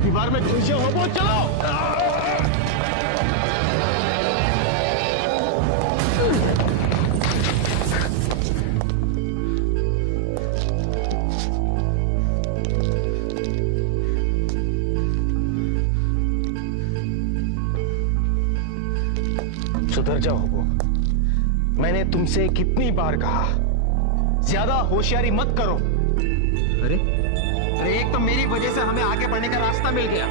दीवार में घुसे हो वो चलाओ। सुधर जाओ वो। मैंने तुमसे कितनी बार कहा ज्यादा होशियारी मत करो। अरे एक तो मेरी वजह से हमें आगे बढ़ने का रास्ता मिल गया,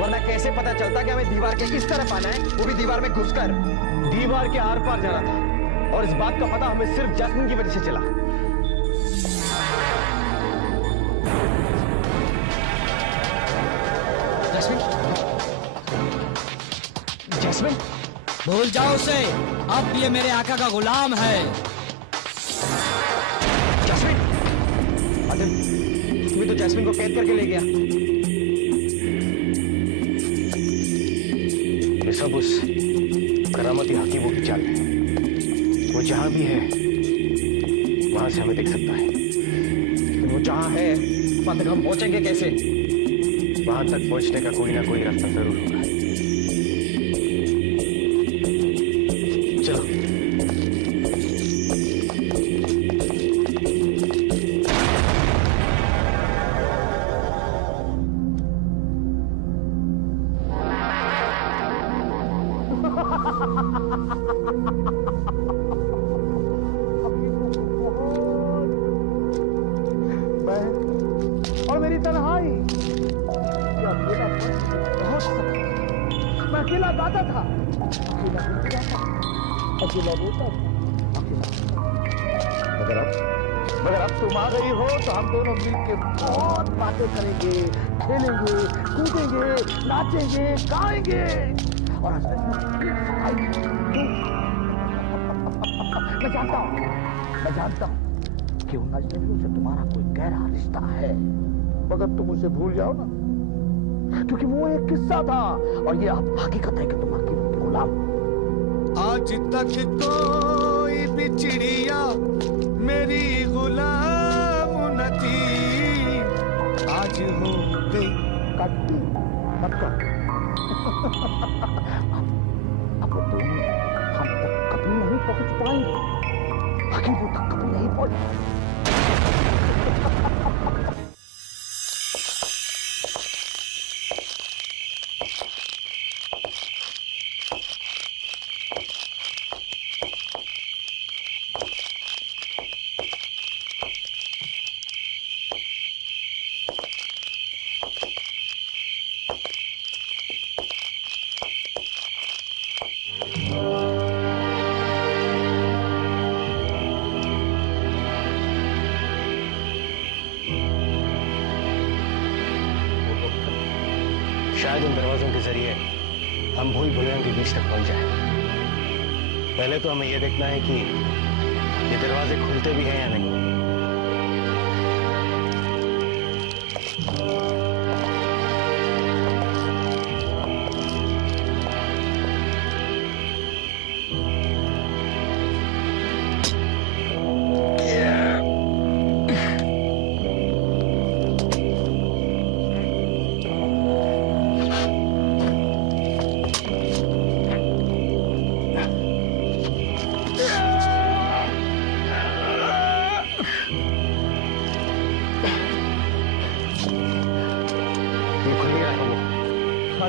वरना कैसे पता चलता कि हमें दीवार के किस तरफ आना है, वो भी दीवार में घुसकर। दीवार के आर पार जाना था और इस बात का पता हमें सिर्फ जैस्मिन की वजह से चला। जैस्मिन, जैस्मिन भूल जाओ उसे, अब ये मेरे आका का गुलाम है। जैस्मिन, तू तो जैस्मिन को कैद करके ले गया। ये सब उस करामती हकीमों की चाल है। वो जहां भी है वहां से हमें देख सकता है। लेकिन वो जहां है वहां तक हम पहुंचेंगे कैसे? वहां तक पहुंचने का कोई ना कोई रास्ता जरूर होगा। चलो। और मेरी तन्हाई, मैं अकेला गाता था, अकेला रोता था। मगर अब तुम आ गई हो तो हम दोनों मिलकर बहुत बातें करेंगे, खेलेंगे, कूदेंगे, नाचेंगे, गाएंगे और मैं जानता हूँ कि उन अजनबियों से तुम्हारा कोई गहरा रिश्ता है, मगर तुम उसे भूल जाओ ना, क्योंकि वो एक किस्सा था और ये अब हकीकत है कि तुम हकीकत के गुलाम। आज तक कोई भी चिड़िया मेरी गुलाम न थी, आज हो गई कट्टी मत कर। अब वो दोनों हम तक कभी नहीं पहुंच पाएंगे, हकीकों तक कभी नहीं पहुंच। शायद उन दरवाजों के जरिए हम भूल भुलैया के बीच तक पहुंच जाएं। पहले तो हमें यह देखना है कि ये दरवाजे खुलते भी हैं या नहीं।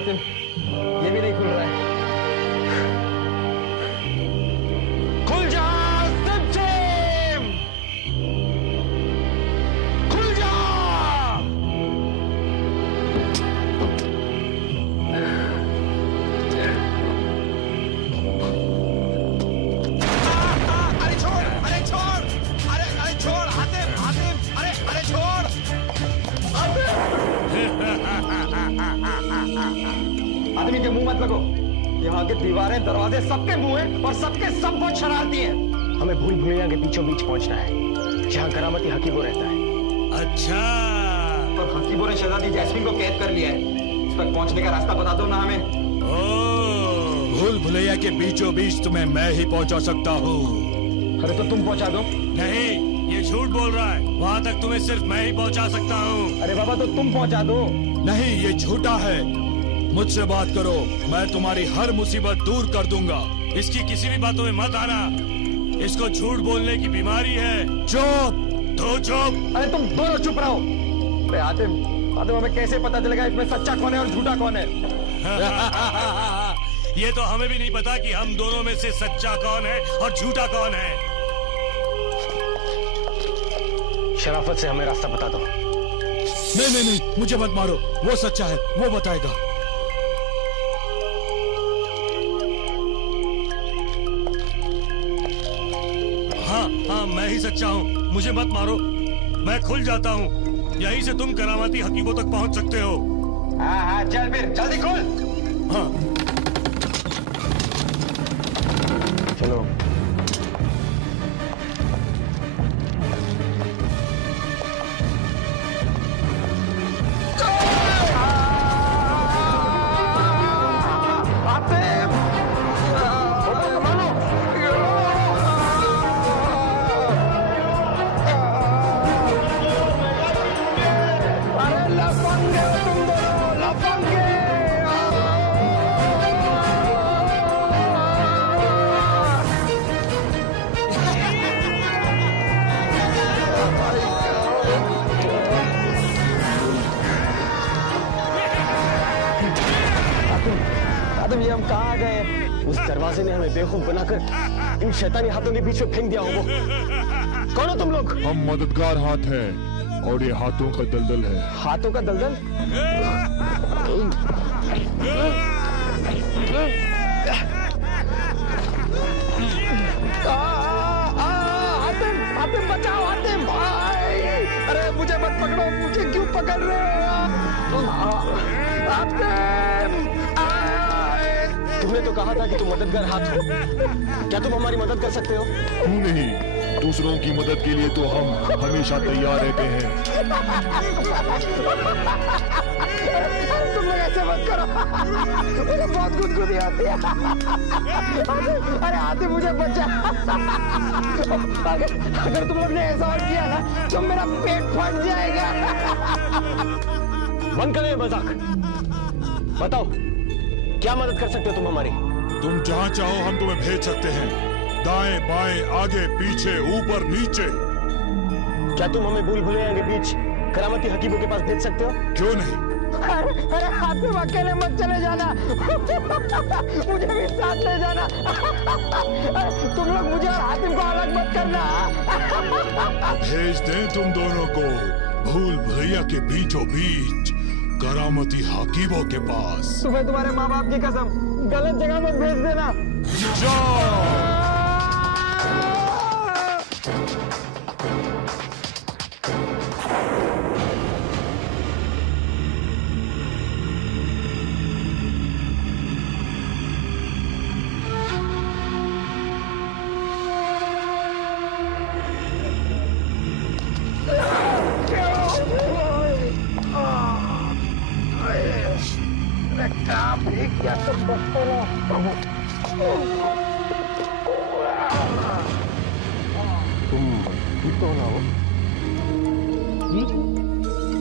ये भी नहीं खुल रहा है। खुल जा सिमसिम! खुल जा! अरे छोड़, अरे छोड़, अरे छोड़, हातिम, हातिम, अरे छोड़। आदमी के मुंह मत लगो, यहाँ के दीवारें दरवाजे सबके मुंह हैं और सबके सब बहुत शरारती हैं। हमें भूल भुलैया के बीचों बीच पहुंचना है जहाँ करामती हकीबो रहता है। अच्छा, और हकीबों ने शहजादी जैस्मिन को कैद कर लिया है। इस पर पहुंचने का रास्ता बता दो ना हमें। भूल भुलैया के बीचों बीच तुम्हें मैं ही पहुंचा सकता हूँ। अरे तो तुम पहुंचा दो। नहीं, ये झूठ बोल रहा है। वहाँ तक तुम्हें सिर्फ मैं ही पहुँचा सकता हूँ। अरे बाबा, तो तुम पहुंचा दो। नहीं, ये झूठा है। मुझसे बात करो, मैं तुम्हारी हर मुसीबत दूर कर दूंगा। इसकी किसी भी बातों में मत आना। इसको झूठ बोलने की बीमारी है। चुप! तो चुप। अरे तुम दोनों चुप रहो। अरे आतिम, हमें कैसे पता चलेगा इसमें सच्चा कौन है और झूठा कौन है? ये तो हमें भी नहीं पता कि हम दोनों में से सच्चा कौन है और झूठा कौन है। शराफत से हमें रास्ता बता दो। नहीं नहीं नहीं, मुझे मत मारो। वो सच्चा है, वो बताएगा। हाँ, मैं ही सच्चा हूँ। मुझे मत मारो, मैं खुल जाता हूँ। यहीं से तुम करामाती हकीमों तक पहुँच सकते हो। हाँ, चल फिर जल्दी खोल। हाँ, चलो। आदम, ये हम कहाँ आ गए? उस दरवाजे ने हमें बेवकूफ बनाकर इन शैतानी हाथों के बीच में फेंक दिया होगा। कौन हो तुम लोग? हम मददगार हाथ हैं और ये हाथों का दलदल है। हाथों का दलदल? आतिम, बचाओ आतिम! अरे मुझे मत पकड़ो, मुझे क्यों पकड़ रहे हो? आतिम! तुमने तो कहा था कि तुम मददगार हाथ हो। क्या तुम हमारी मदद कर सकते हो? क्यों नहीं? दूसरों की मदद के लिए तो हम हमेशा तैयार रहते हैं। तुम लोग ऐसे मत करो, मुझे बहुत गुदगुदी आती है। अरे आतिम, मुझे बचा। अगर तुम लोग ने ऐसा और किया ना तो मेरा पेट फट जाएगा। बंद करें मजाक। बताओ, क्या मदद कर सकते हो तुम हमारी? तुम जहाँ चाहो हम तुम्हें भेज सकते हैं। दाएं बाएं, आगे पीछे, ऊपर नीचे। क्या तुम हमें भूल भुलैया के बीच करामती हकीमों के पास भेज सकते हो? क्यों नहीं? अरे आतिम, अकेले मत चले जाना। मुझे भी साथ ले जाना। अरे तुम लोग मुझे और हातिम को अलग मत करना। भेज दें तुम दोनों को भूल भुलैया के बीचों बीच करामती हकीमों के पास। तुम्हें तुम्हारे माँ बाप की कसम, गलत जगह मत भेज देना। जाओ।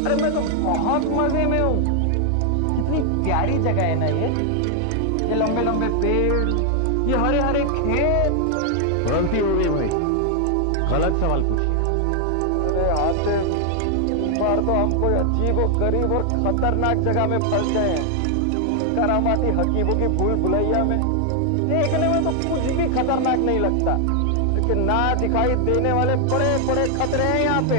अरे मैं तो बहुत मजे में हूँ। कितनी प्यारी जगह है ना ये लंबे लंबे पेड़, ये हरे हरे खेत। गलती हो गई भाई, गलत सवाल पूछिए। अरे आतिम, इस बार तो हम कोई अजीब और गरीब और खतरनाक जगह में फंस गए हैं। करामाती हकीमों की भूल भुलैया में देखने में तो कुछ भी खतरनाक नहीं लगता, लेकिन ना दिखाई देने वाले बड़े बड़े खतरे हैं यहाँ पे।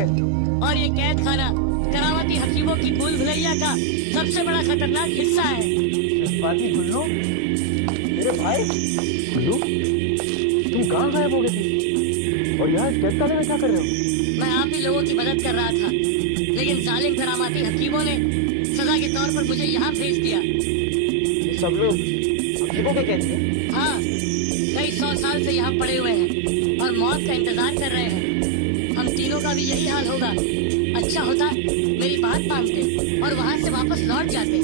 और ये कैद खाना करामाती हकीमों की भूल भुलैया का सबसे बड़ा खतरनाक हिस्सा है। जज्बाती गुल्लू, मेरे भाई गुल्लू, तुम कहाँ गायब हो गए थे और यहाँ कैद खाने में क्या कर रहे हो? मैं आप ही लोगों की मदद कर रहा था, लेकिन जालिम करामाती हकीमों ने सजा के तौर पर मुझे यहाँ भेज दिया। ये सब लोग हकीमों के कैद थे? हाँ, कई 100 साल से यहाँ पड़े हुए हैं और मौत का इंतजार कर रहे हैं। हम तीनों का भी यही हाल होगा। अच्छा होता मेरी बात मानते और वहाँ से वापस लौट जाते।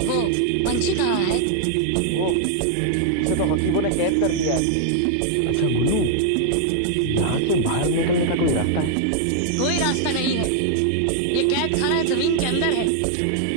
वो पंछी कहाँ है? वो, उसे तो हकीमों ने कैद कर दिया है। अच्छा गुल्लू, यहाँ यहाँ से बाहर निकलने का कोई रास्ता है? कोई रास्ता नहीं है। ये कैद खाना जमीन के अंदर है।